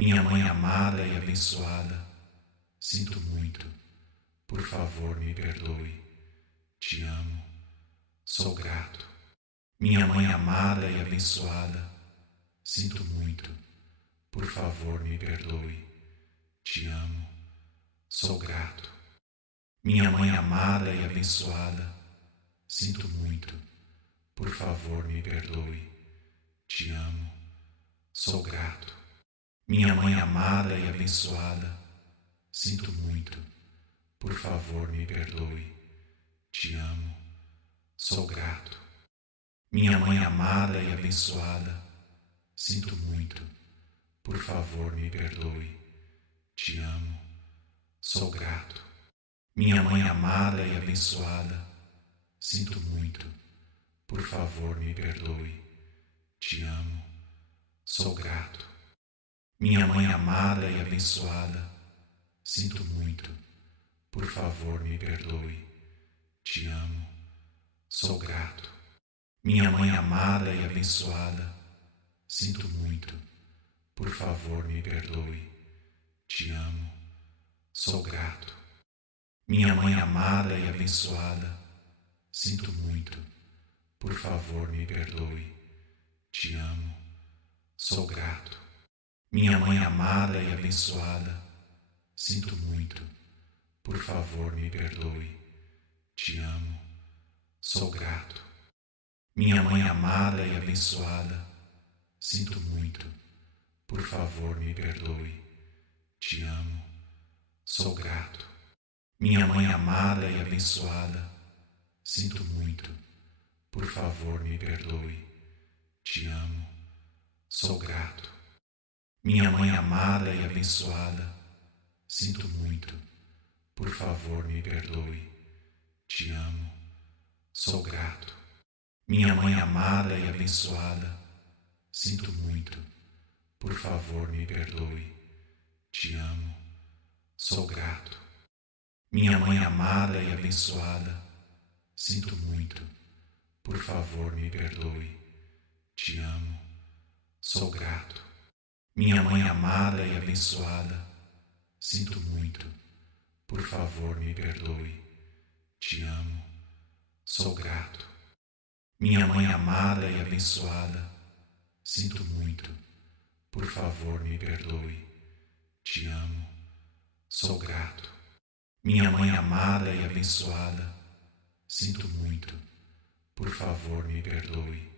Minha mãe amada e abençoada, sinto muito. Por favor, me perdoe. Te amo. Sou grato. Minha mãe amada e abençoada, sinto muito. Por favor, me perdoe. Te amo. Sou grato. Minha mãe amada e abençoada, sinto muito. Por favor, me perdoe. Te amo. Sou grato. Minha mãe amada e abençoada, sinto muito. Por favor, me perdoe. Te amo. Sou grato. Minha mãe amada e abençoada, sinto muito. Por favor, me perdoe. Te amo. Sou grato. Minha mãe amada e abençoada, sinto muito. Por favor, me perdoe. Te amo. Sou grato. Minha mãe amada e abençoada, sinto muito. Por favor, me perdoe. Te amo. Sou grato. Minha mãe amada e abençoada, sinto muito. Por favor, me perdoe. Te amo. Sou grato. Minha mãe amada e abençoada, sinto muito. Por favor, me perdoe. Te amo. Sou grato. Minha mãe amada e abençoada, sinto muito. Por favor, me perdoe. Te amo. Sou grato. Minha mãe amada e abençoada, sinto muito. Por favor, me perdoe. Te amo. Sou grato. Minha mãe amada e abençoada, sinto muito. Por favor, me perdoe. Te amo. Sou grato. Minha mãe amada e abençoada, sinto muito. Por favor, me perdoe. Te amo. Sou grato. Minha mãe amada e abençoada, sinto muito. Por favor, me perdoe. Te amo. Sou grato. Minha mãe amada e abençoada, sinto muito. Por favor, me perdoe. Te amo. Sou grato. Minha mãe amada e abençoada, sinto muito. Por favor, me perdoe. Te amo. Sou grato. Minha mãe amada e abençoada, sinto muito. Por favor, me perdoe. Te amo. Sou grato. Minha mãe amada e abençoada, sinto muito. Por favor, me perdoe.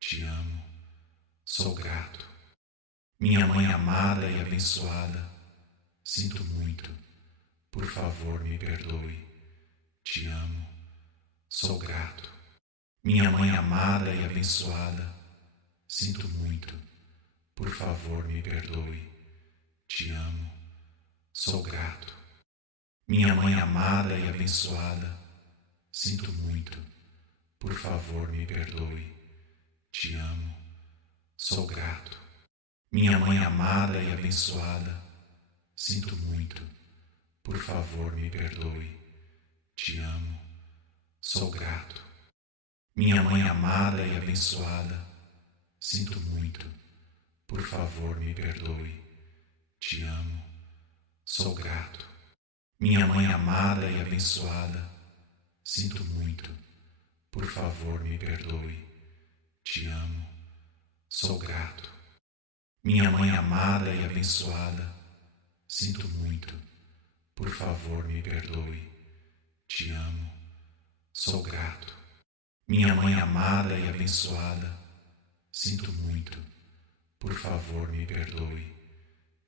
Te amo. Sou grato. Minha mãe amada e abençoada, sinto muito. Por favor, me perdoe. Te amo. Sou grato. Minha mãe amada e abençoada, sinto muito. Por favor, me perdoe. Te amo. Sou grato. Minha mãe amada e abençoada, sinto muito. Por favor, me perdoe. Te amo. Sou grato. Minha mãe amada e abençoada, sinto muito. Por favor, me perdoe. Te amo. Sou grato. Minha mãe amada e abençoada, sinto muito. Por favor, me perdoe. Te amo. Sou grato. Minha mãe amada e abençoada, sinto muito. Por favor, me perdoe. Te amo. Sou grato. Minha mãe amada e abençoada, sinto muito. Por favor, me perdoe. Te amo. Sou grato. Minha mãe amada e abençoada, sinto muito. Por favor, me perdoe.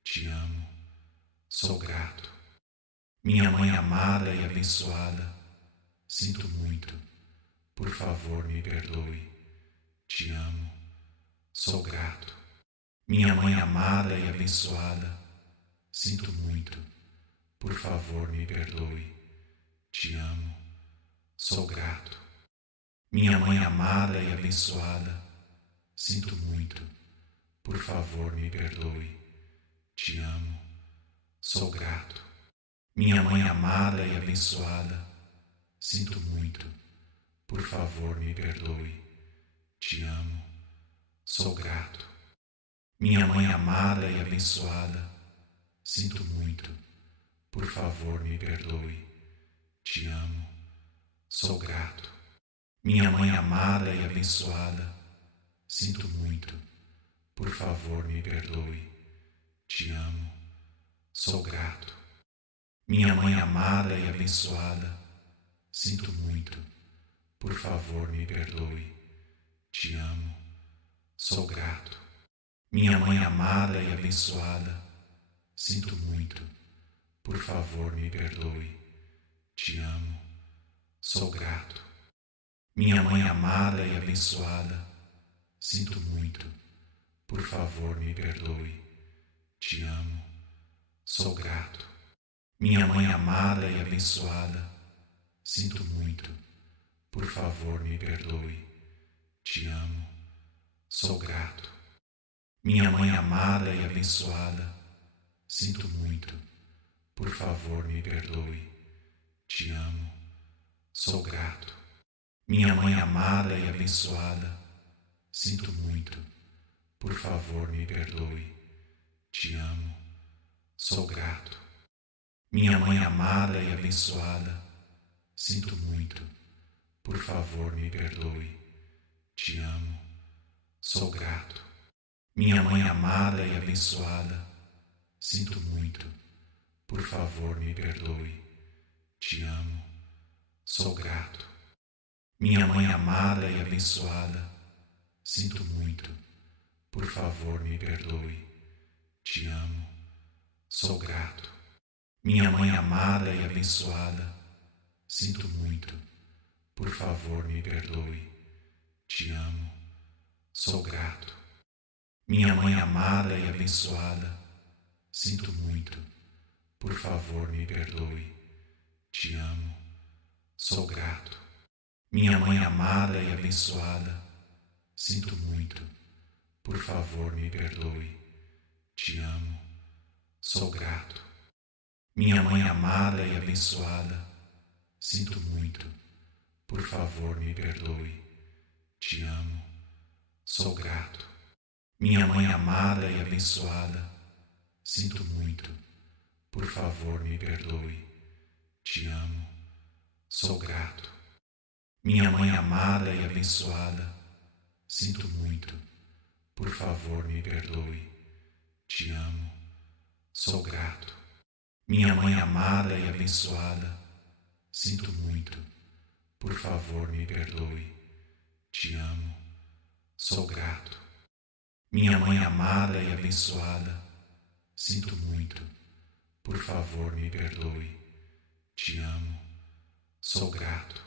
Te amo. Sou grato. Minha mãe amada e abençoada, sinto muito. Por favor, me perdoe. Te amo. Sou grato. Minha mãe amada e abençoada, sinto muito. Por favor, me perdoe. Te amo. Sou grato. Minha mãe amada e abençoada, sinto muito. Por favor, me perdoe. Te amo. Sou grato. Minha mãe amada e abençoada, sinto muito. Por favor, me perdoe. Te amo. Sou grato. Minha mãe amada e abençoada, sinto muito. Por favor, me perdoe. Te amo. Sou grato. Minha mãe amada e abençoada, sinto muito. Por favor, me perdoe. Te amo. Sou grato. Minha mãe amada e abençoada, sinto muito. Por favor, me perdoe. Te amo. Sou grato. Minha mãe amada e abençoada, sinto muito. Por favor, me perdoe. Te amo. Sou grato. Minha mãe amada e abençoada, sinto muito. Por favor, me perdoe. Te amo. Sou grato. Minha mãe amada e abençoada, sinto muito. Por favor, me perdoe. Te amo. Sou grato. Minha mãe amada e abençoada, sinto muito. Por favor, me perdoe. Te amo. Sou grato. Minha mãe amada e abençoada, sinto muito. Por favor, me perdoe. Te amo. Sou grato. Minha mãe amada e abençoada, sinto muito. Por favor, me perdoe. Te amo. Sou grato. Minha mãe amada e abençoada, sinto muito. Por favor, me perdoe. Te amo. Sou grato. Minha mãe amada e abençoada, sinto muito. Por favor, me perdoe. Te amo. Sou grato. Minha mãe amada e abençoada, sinto muito. Por favor, me perdoe. Te amo. Sou grato. Minha mãe amada e abençoada, sinto muito. Por favor, me perdoe. Te amo. Sou grato. Minha mãe amada e abençoada, sinto muito. Por favor, me perdoe. Te amo. Sou grato. Minha mãe amada e abençoada, sinto muito. Por favor, me perdoe. Te amo. Sou grato. Minha mãe amada e abençoada, sinto muito. Por favor, me perdoe. Te amo. Sou grato. Minha mãe amada e abençoada, sinto muito. Por favor, me perdoe. Te amo. Sou grato. Minha mãe amada e abençoada, sinto muito. Por favor, me perdoe. Te amo. Sou grato. Minha mãe amada e abençoada, sinto muito. Por favor, me perdoe. Te amo. Sou grato.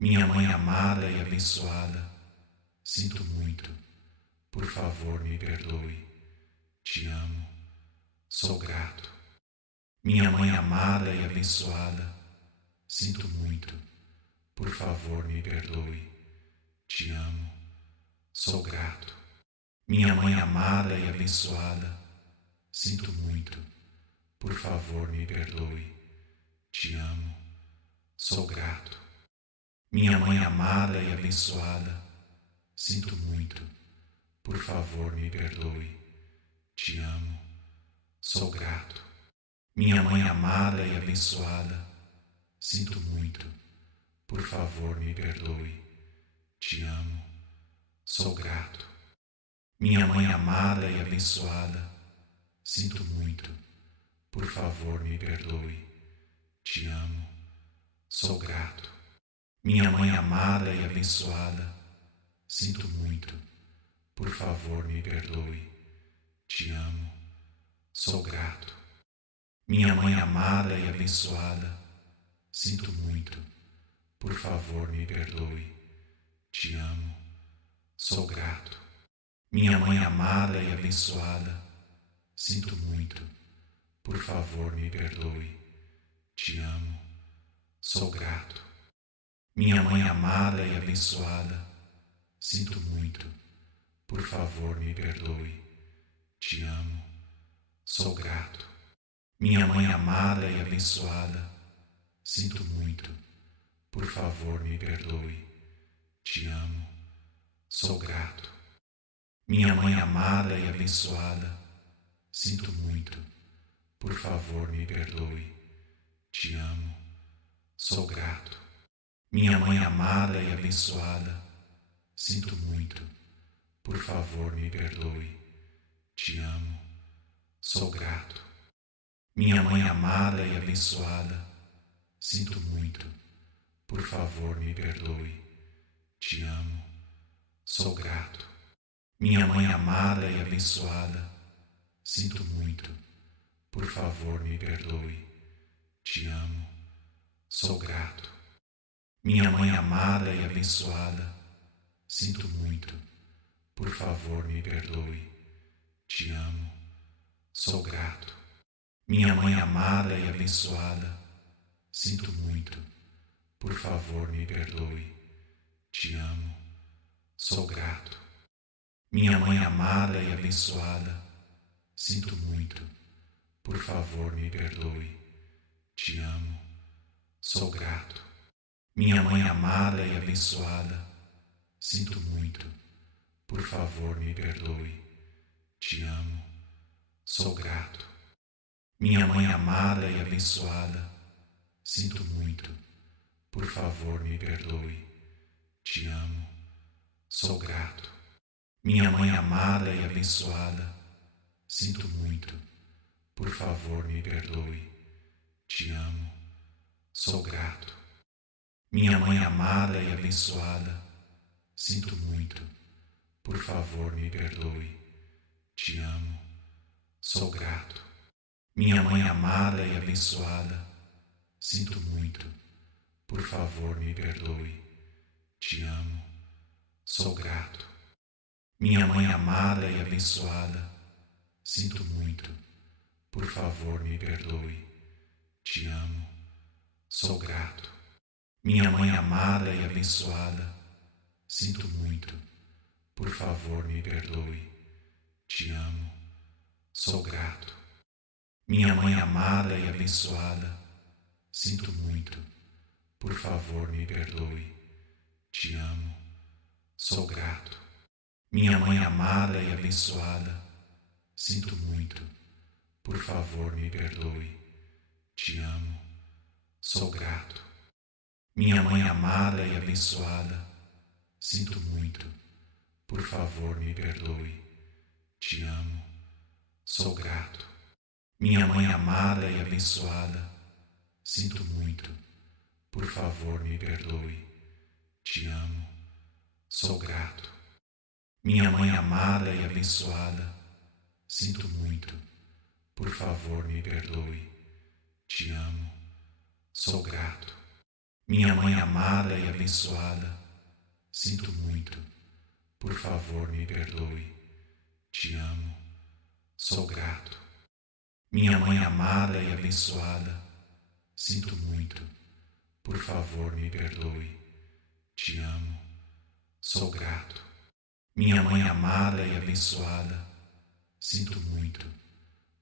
Minha mãe amada e abençoada, sinto muito. Por favor, me perdoe. Te amo. Sou grato. Minha mãe amada e abençoada, sinto muito. Por favor, me perdoe. Te amo. Sou grato. Minha mãe amada e abençoada, sinto muito. Por favor, me perdoe. Te amo. Sou grato. Minha mãe amada e abençoada, sinto muito. Por favor, me perdoe. Te amo. Sou grato. Minha mãe amada e abençoada, sinto muito. Por favor, me perdoe. Te amo. Sou grato. Minha mãe amada e abençoada, sinto muito. Por favor, me perdoe. Te amo. Sou grato. Minha mãe amada e abençoada, sinto muito. Por favor, me perdoe. Te amo. Sou grato. Minha mãe amada e abençoada, sinto muito. Por favor, me perdoe. Te amo. Sou grato. Minha mãe amada e abençoada, sinto muito. Por favor, me perdoe. Te amo. Sou grato. Minha mãe amada e abençoada, sinto muito. Por favor, me perdoe. Te amo. Sou grato. Minha mãe amada e abençoada, sinto muito. Por favor, me perdoe. Te amo. Sou grato. Minha mãe amada e abençoada, sinto muito, por favor me perdoe. Te amo, sou grato. Minha mãe amada e abençoada, sinto muito, por favor me perdoe. Te amo, sou grato. Minha mãe amada e abençoada, sinto muito, por favor me perdoe. Te amo, sou grato. Minha mãe amada e abençoada, sinto muito, por favor me perdoe. Te amo, sou grato. Minha mãe amada e abençoada, sinto muito, por favor me perdoe. Te amo, sou grato. Minha mãe amada e abençoada, sinto muito, por favor me perdoe. Te amo, sou grato. Minha mãe amada e abençoada, sinto muito, por favor me perdoe. Te amo, sou grato. Minha mãe amada e abençoada, sinto muito, por favor me perdoe. Te amo, sou grato. Minha mãe amada e abençoada, sinto muito, por favor me perdoe. Te amo, sou grato. Minha mãe amada e abençoada, sinto muito, por favor me perdoe. Te amo, sou grato. Minha mãe amada e abençoada, sinto muito, por favor me perdoe. Te amo, sou grato. Minha mãe amada e abençoada, sinto muito, por favor me perdoe. Te amo, sou grato. Minha mãe amada e abençoada, sinto muito, por favor me perdoe. Te amo, sou grato. Minha mãe amada e abençoada, sinto muito, por favor me perdoe. Te amo, sou grato. Minha mãe amada e abençoada, sinto muito, por favor me perdoe. Te amo, sou grato. Minha mãe amada e abençoada, sinto muito, por favor me perdoe. Te amo, sou grato. Minha mãe amada e abençoada, sinto muito, por favor me perdoe. Te amo, sou grato. Minha mãe amada e abençoada, sinto muito, por favor me perdoe. Te amo, sou grato. Minha mãe amada e abençoada, sinto muito, por favor me perdoe. Te amo, sou grato. Minha mãe amada e abençoada, sinto muito, por favor me perdoe. Te amo, sou grato. Minha mãe amada e abençoada, sinto muito, por favor me perdoe. Te amo, sou grato. Minha mãe amada e abençoada, sinto muito,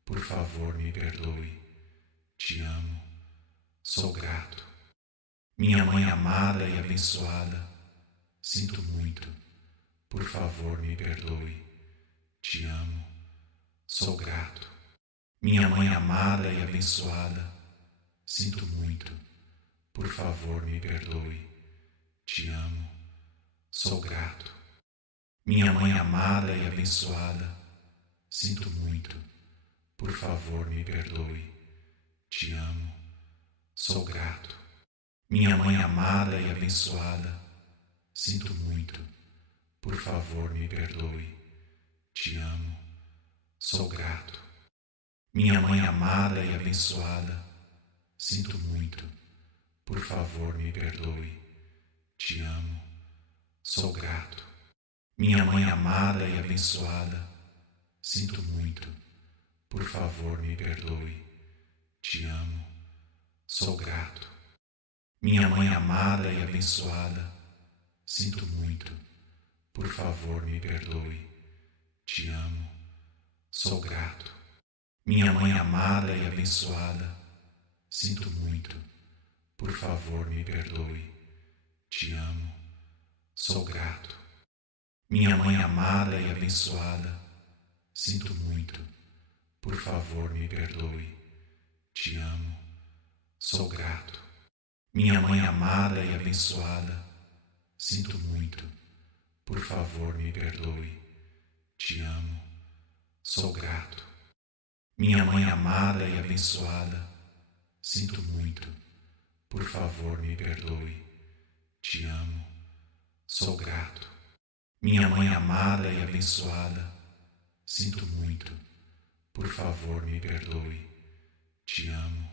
por favor me perdoe. Te amo, sou grato. Minha mãe amada e abençoada, sinto muito, por favor me perdoe. Te amo, sou grato. Minha mãe amada e abençoada, sinto muito, por favor me perdoe. Te amo, sou grato. Minha mãe amada e abençoada, sinto muito, por favor me perdoe. Te amo, sou grato. Minha mãe amada e abençoada, sinto muito, por favor me perdoe. Te amo, sou grato. Minha mãe amada e abençoada, sinto muito, por favor me perdoe. Te amo, sou grato. Minha mãe amada e abençoada, sinto muito, por favor me perdoe. Te amo, sou grato. Minha mãe amada e abençoada, sinto muito, por favor me perdoe. Te amo, sou grato. Minha mãe amada e abençoada, sinto muito, por favor me perdoe. Te amo, sou grato. Minha mãe amada e abençoada, sinto muito. Por favor, me perdoe. Te amo. Sou grato. Minha mãe amada e abençoada, sinto muito. Por favor, me perdoe. Te amo. Sou grato. Minha mãe amada e abençoada, sinto muito. Por favor, me perdoe. Te amo. Sou grato. Minha mãe amada e abençoada, sinto muito. Por favor, me perdoe. Te amo.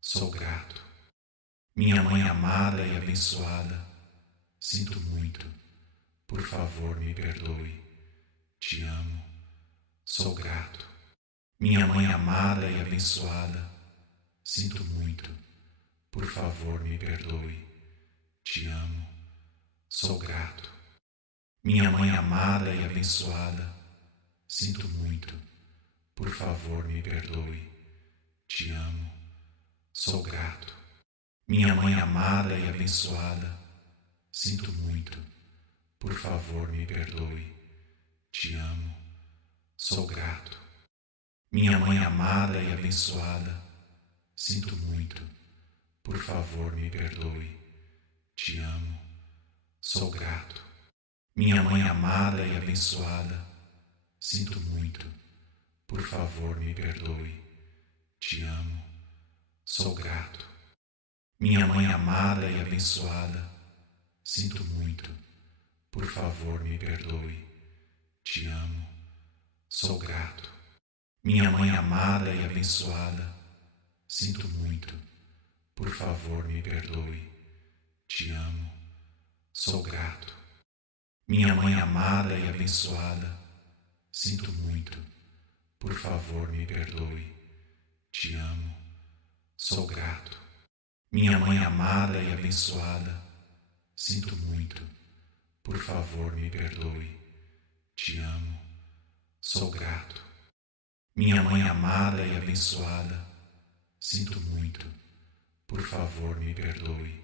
Sou grato. Minha mãe amada e abençoada, sinto muito. Por favor, me perdoe. Te amo. Sou grato. Minha mãe amada e abençoada, sinto muito. Por favor, me perdoe. Te amo. Sou grato. Minha mãe amada e abençoada, sinto muito. Por favor, me perdoe. Te amo. Sou grato. Minha mãe amada e abençoada, sinto muito. Por favor, me perdoe. Te amo. Sou grato. Minha mãe amada e abençoada, sinto muito. Por favor, me perdoe. Te amo. Sou grato. Minha mãe amada e abençoada, sinto muito. Por favor, me perdoe. Te amo. Sou grato. Minha mãe amada e abençoada, sinto muito. Por favor, me perdoe. Te amo. Sou grato. Minha mãe amada e abençoada, sinto muito. Por favor, me perdoe. Te amo. Sou grato. Minha mãe amada e abençoada, sinto muito. Por favor, me perdoe. Te amo. Sou grato. Minha mãe amada e abençoada, sinto muito. Por favor, me perdoe. Te amo. Sou grato. Minha mãe amada e abençoada, sinto muito. Por favor, me perdoe.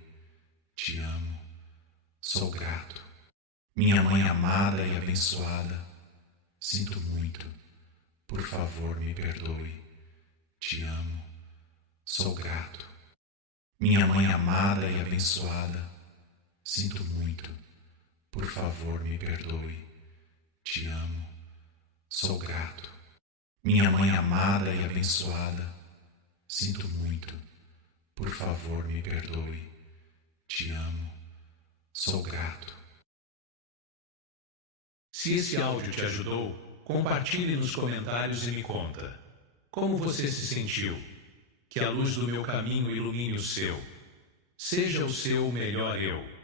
Te amo. Sou grato. Minha mãe amada e abençoada, sinto muito. Por favor, me perdoe. Te amo. Sou grato. Minha mãe amada e abençoada, sinto muito. Por favor, me perdoe. Te amo. Sou grato. Minha mãe amada e abençoada, sinto muito. Por favor, me perdoe. Te amo. Sou grato. Se esse áudio te ajudou, compartilhe nos comentários e me conta. Como você se sentiu? Que a luz do meu caminho ilumine o seu. Seja o seu melhor eu.